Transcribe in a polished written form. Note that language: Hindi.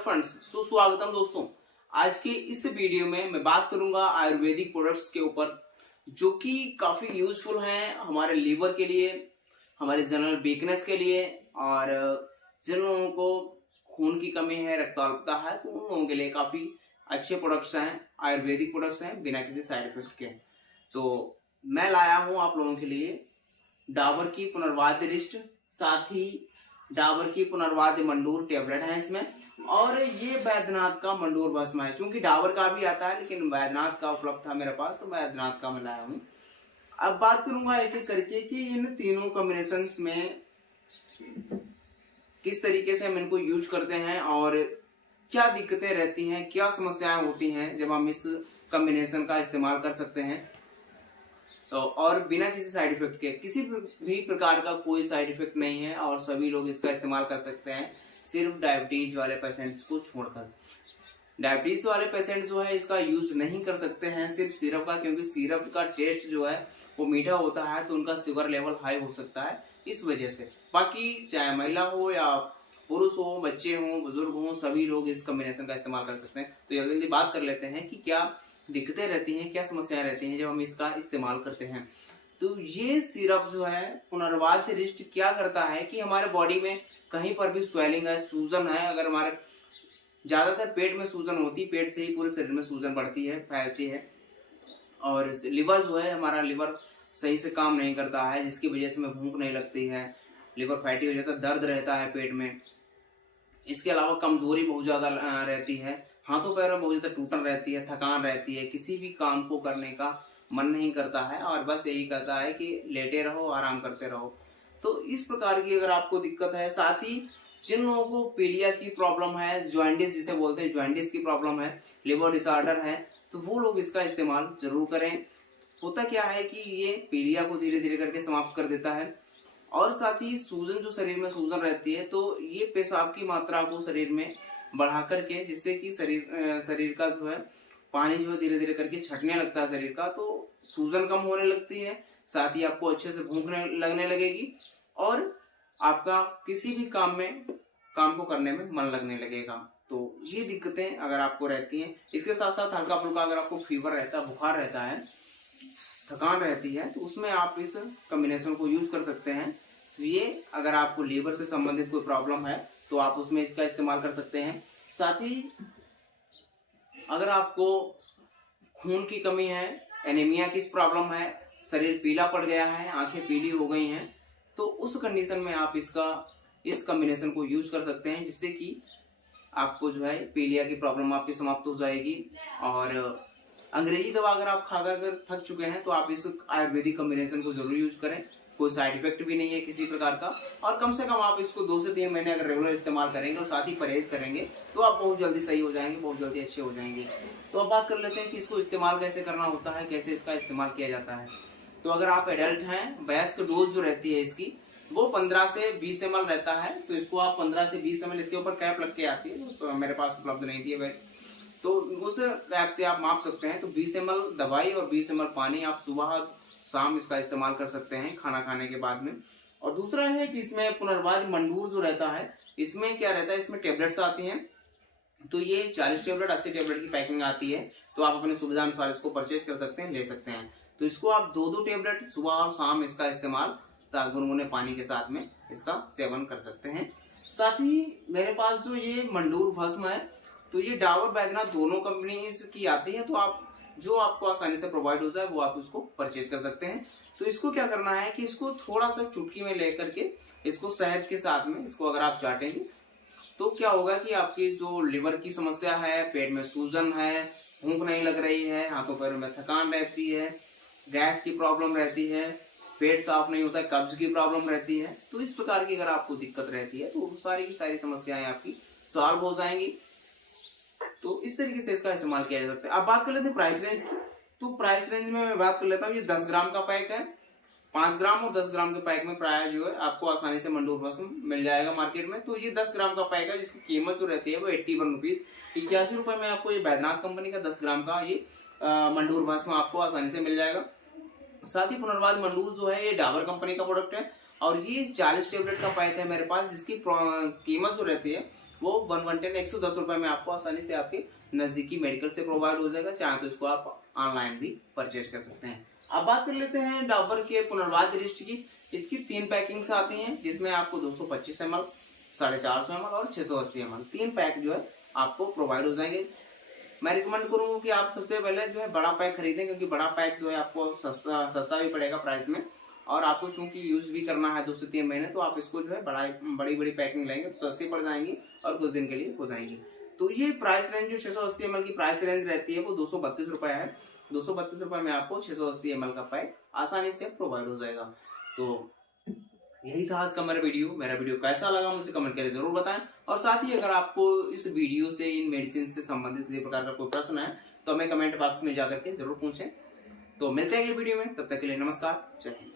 फ्रेंड्स, सुस्वागतम दोस्तों। आज के इस वीडियो में मैं बात करूंगा आयुर्वेदिक प्रोडक्ट्स के ऊपर जो कि काफी यूजफुल हैं हमारे लीवर के लिए, हमारे जनरल वीकनेस के लिए, और जिन लोगों को खून की कमी है, रक्ताल्पता है, तो उन लोगों के लिए काफी अच्छे प्रोडक्ट्स हैं, आयुर्वेदिक प्रोडक्ट्स हैं बिना किसी साइड इफेक्ट के। तो मैं लाया हूं आप लोगों के लिए डाबर की पुनर्वाद्य रिष्ट, साथ ही डाबर की पुनर्वाद्य मंडूर टेबलेट है इसमें, और ये बैद्यनाथ का मंडूर भस्म है। क्योंकि डाबर का भी आता है लेकिन बैद्यनाथ का उपलब्ध था मेरे पास, तो बैद्यनाथ का मैं लाया हूँ। अब बात करूंगा एक एक करके कि इन तीनों कॉम्बिनेशन में किस तरीके से हम इनको यूज करते हैं और क्या दिक्कतें रहती हैं, क्या समस्याएं होती हैं जब हम इस कॉम्बिनेशन का इस्तेमाल कर सकते हैं। तो और बिना किसी साइड इफेक्ट के, किसी भी प्रकार का कोई साइड इफेक्ट नहीं है और सभी लोग इसका इस्तेमाल कर सकते हैं, सिर्फ डायबिटीज वाले पेशेंट्स को छोड़कर। डायबिटीज वाले पेशेंट जो है इसका यूज नहीं कर सकते हैं सिर्फ सिरप का, क्योंकि सिरप का टेस्ट जो है वो मीठा होता है, तो उनका शुगर लेवल हाई हो सकता है इस वजह से। बाकी चाहे महिला हो या पुरुष हो, बच्चे हो, बुजुर्ग हो, सभी लोग इस कॉम्बिनेशन का इस्तेमाल कर सकते हैं। तो जल्दी बात कर लेते हैं कि क्या दिक्कतें रहती हैं, क्या समस्याएं रहती हैं जब हम इसका इस्तेमाल करते हैं। तो ये सिरप जो है पुनर्वाद्य रिष्ट क्या करता है कि हमारे बॉडी में कहीं पर भी स्वेलिंग है, सूजन है, अगर हमारे ज्यादातर पेट में सूजन होती है, पेट से ही पूरे शरीर में सूजन बढ़ती है, फैलती है, और लिवर जो है हमारा लिवर सही से काम नहीं करता है, जिसकी वजह से हमें भूख नहीं लगती है, लिवर फैटी हो जाता है, दर्द रहता है पेट में। इसके अलावा कमजोरी बहुत ज्यादा रहती है, हाथों पैरों में बहुत ज्यादा टूटन रहती है, थकान रहती है, किसी भी काम को करने का मन नहीं करता है और बस यही करता है कि लेटे रहो, आराम करते रहो। तो इस प्रकार की अगर आपको दिक्कत है, साथ ही जिन लोगों को पीलिया की प्रॉब्लम है, ज्वाइंटिस जिसे बोलते हैं, ज्वाइंटिस की प्रॉब्लम है, लिवर डिसऑर्डर है, तो वो लोग इसका इस्तेमाल जरूर करें। होता क्या है कि ये पीलिया को धीरे धीरे करके समाप्त कर देता है, और साथ ही सूजन, जो शरीर में सूजन रहती है, तो ये पेशाब की मात्रा को शरीर में बढ़ा करके, जिससे कि शरीर का जो है पानी जो है धीरे धीरे करके छटने लगता है शरीर का, तो सूजन कम होने लगती है, साथ ही आपको अच्छे से भूख लगने लगेगी और आपका किसी भी काम को करने में मन लगने लगेगा। तो ये दिक्कतें अगर आपको रहती हैं, इसके साथ साथ हल्का फुल्का अगर आपको फीवर रहता है, बुखार रहता है, थकान रहती है, तो उसमें आप इस कॉम्बिनेशन को यूज कर सकते हैं। तो ये अगर आपको लीवर से संबंधित कोई प्रॉब्लम है तो आप उसमें इसका इस्तेमाल कर सकते हैं। साथ ही अगर आपको खून की कमी है, एनीमिया की प्रॉब्लम है, शरीर पीला पड़ गया है, आंखें पीली हो गई हैं, तो उस कंडीशन में आप इस कॉम्बिनेशन को यूज कर सकते हैं, जिससे कि आपको जो है पीलिया की प्रॉब्लम आपकी समाप्त हो जाएगी। और अंग्रेजी दवा अगर आप खाकर थक चुके हैं तो आप इस आयुर्वेदिक कॉम्बिनेशन को जरूर यूज करें, कोई साइड इफेक्ट भी नहीं है किसी प्रकार का, और कम से कम आप इसको 2 से 3 महीने अगर रेगुलर इस्तेमाल करेंगे और साथ ही परहेज करेंगे तो आप बहुत जल्दी सही हो जाएंगे, बहुत जल्दी अच्छे हो जाएंगे। तो अब बात कर लेते हैं कि इसको इस्तेमाल कैसे करना होता है, कैसे इसका इस्तेमाल किया जाता है। तो अगर आप एडल्ट हैं, वयस्क डोज जो रहती है इसकी वो 15 से 20 ml रहता है, तो इसको आप 15 से 20 ml, इसके ऊपर कैप लग के आती है, तो मेरे पास उपलब्ध नहीं थी भाई, तो उस कैप से आप माप सकते हैं। तो 20 ml दवाई और 20 ml पानी आप सुबह शाम इसका इस्तेमाल कर सकते हैं खाना खाने के बाद में। और दूसरा है कि इसमें पुनर्वाद्य मंडूर जो रहता है, इसमें क्या रहता है, इसमें टेबलेट्स आती हैं, तो ये 40 टेबलेट 80 टेबलेट की पैकिंग आती है, तो आप अपने सुविधा अनुसार इसको परचेज कर सकते हैं, ले सकते हैं। तो इसको आप 2-2 टेबलेट सुबह और शाम इसका इस्तेमाल गुनगुने पानी के साथ में इसका सेवन कर सकते हैं। साथ ही मेरे पास जो ये मंडूर भस्म है, तो ये डाबर बैद्यनाथ दोनों कंपनी की आती है, तो आप जो आपको आसानी से प्रोवाइड हो जाए वो आप उसको परचेज कर सकते हैं। तो इसको क्या करना है कि इसको थोड़ा सा चुटकी में लेकर के इसको शहद के साथ में इसको अगर आप चाटेंगे तो क्या होगा कि आपकी जो लिवर की समस्या है, पेट में सूजन है, भूख नहीं लग रही है, हाथों पैरों में थकान रहती है, गैस की प्रॉब्लम रहती है, पेट साफ नहीं होता है, कब्ज की प्रॉब्लम रहती है, तो इस प्रकार की अगर आपको दिक्कत रहती है तो सारी की सारी समस्याएं आपकी सॉल्व हो जाएंगी। तो इस तरीके से इसका इस्तेमाल किया जा सकता है। अब बात कर लेते हैं प्राइस रेंज की। तो प्राइस रेंज में मैं बात कर लेता हूँ, ये 10 ग्राम का पैक है, 5 ग्राम और 10 ग्राम के पैक में प्राय जो है आपको आसानी से मंडूर भस्म मिल जाएगा मार्केट में। तो ये 10 ग्राम का पैक है, जिसकी कीमत जो रहती है वो 81 रुपीज, 81 रुपए में आपको ये बैद्यनाथ कंपनी का 10 ग्राम का ये मंडूर भस्म आपको आसानी से मिल जाएगा। साथ ही पुनर्वाद्य मंडूर जो है ये डाबर कंपनी का प्रोडक्ट है, और ये 40 टेबलेट का पैक है मेरे पास, जिसकी कीमत जो रहती है वो 110 110 रुपए में आपको आसानी से आपके नजदीकी मेडिकल से प्रोवाइड हो जाएगा। चाहे तो इसको आप ऑनलाइन भी परचेज कर सकते हैं। अब बात कर लेते हैं डाबर के पुनर्वाद रिस्ट की। इसकी 3 पैकिंग्स आती हैं, जिसमें आपको 225 ml, 450 ml और 680 ml 3 पैक जो है आपको प्रोवाइड हो जाएंगे। मैं रिकमेंड करूंगा कि आप सबसे पहले जो है बड़ा पैक खरीदें, क्योंकि बड़ा पैक जो है आपको सस्ता भी पड़ेगा प्राइस में, और आपको चूंकि यूज भी करना है 2 से 3 महीने, तो आप इसको जो है बड़ी पैकिंग लेंगे तो सस्ती पड़ जाएंगी और कुछ दिन के लिए हो जाएंगी। तो ये प्राइस रेंज जो 680 ml की प्राइस रेंज रहती है वो 232 रुपए है। 232 रुपए में आपको 680 ml का पैक आसानी से प्रोवाइड हो जाएगा। तो यही था आज का मेरा वीडियो कैसा लगा मुझे कमेंट करके जरूर बताएं। और साथ ही अगर आपको इस वीडियो से इन मेडिसिन से संबंधित किसी प्रकार का कोई प्रश्न है तो हमें कमेंट बॉक्स में जाकर के जरूर पूछें। तो मिलते हैं अगले वीडियो में, तब तक के लिए नमस्कार, जय हिंद।